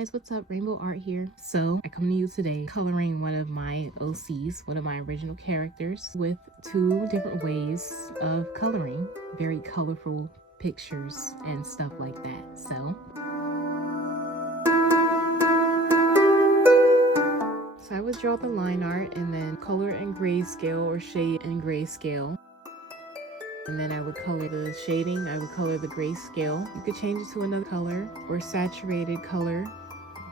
guys, what's up? ReigneboArt here. So I come to you today coloring one of my OCs, one of my original characters, with two different ways of coloring, very colorful pictures and stuff like that. So I would draw the line art and then color in grayscale or shade in grayscale. And then I would color the shading, I would color the grayscale. You could change it to another color or saturated color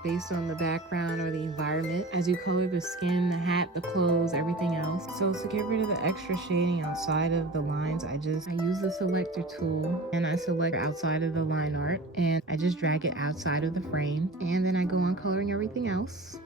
based on the background or the environment. As you color the skin, the hat, the clothes, everything else. So to get rid of the extra shading outside of the lines, I use the selector tool and I select outside of the line art and I just drag it outside of the frame. And then I go on coloring everything else.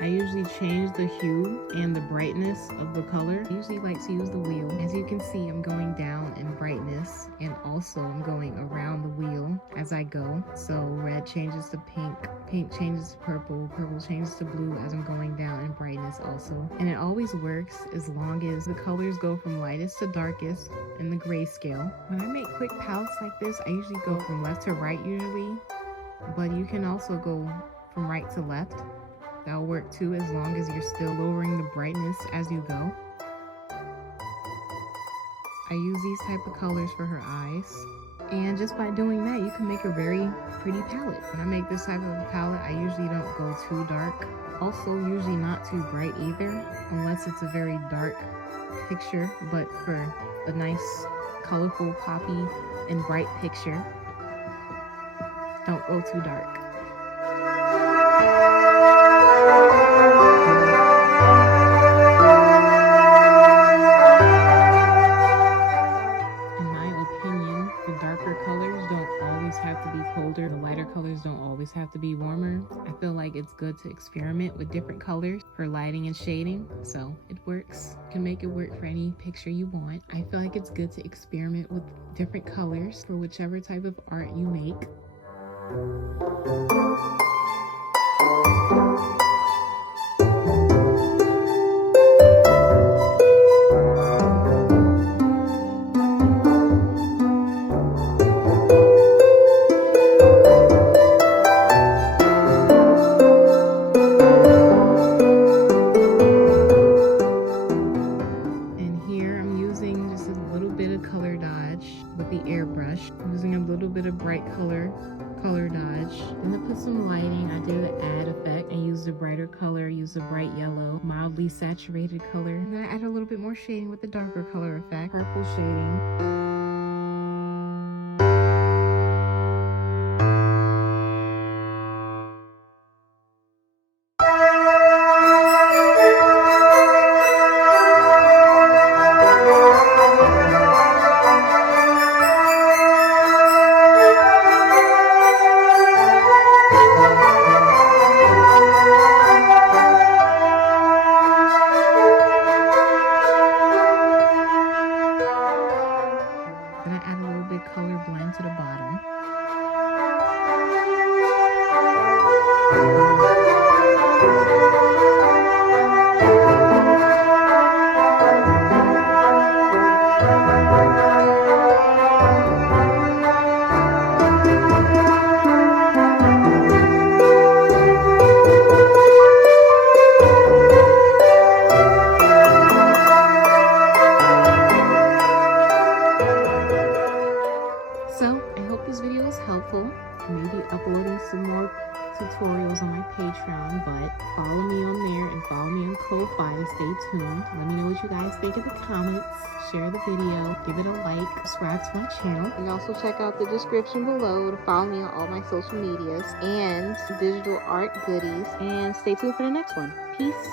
I usually change the hue and the brightness of the color. I usually like to use the wheel. As you can see, I'm going down in brightness and also I'm going around the wheel as I go. So red changes to pink, pink changes to purple, purple changes to blue as I'm going down in brightness also. And it always works as long as the colors go from lightest to darkest in the grayscale. When I make quick palettes like this, I usually go from left to right usually, but you can also go from right to left. That'll work too, as long as you're still lowering the brightness as you go. I use these type of colors for her eyes. And just by doing that, you can make a very pretty palette. When I make this type of a palette, I usually don't go too dark. Also, usually not too bright either, unless it's a very dark picture. But for a nice, colorful, poppy, and bright picture, don't go too dark. Colder. The lighter colors don't always have to be warmer. I feel like it's good to experiment with different colors for lighting and shading, so it works. You can make it work for any picture you want. I feel like it's good to experiment with different colors for whichever type of art you make. With the airbrush, using a little bit of bright color dodge. And to put some lighting, I did an add effect and used a brighter color, used a bright yellow, mildly saturated color. And then I added a little bit more shading with the darker color effect, purple shading. And I add a little bit color blend to the bottom. This video was helpful. Maybe uploading some more tutorials on my Patreon, but follow me on there and follow me on Ko-Fi and stay tuned. Let me know what you guys think in the comments. Share the video, give it a like, subscribe to my channel, and also check out the description below to follow me on all my social medias and digital art goodies. And stay tuned for the next one. Peace.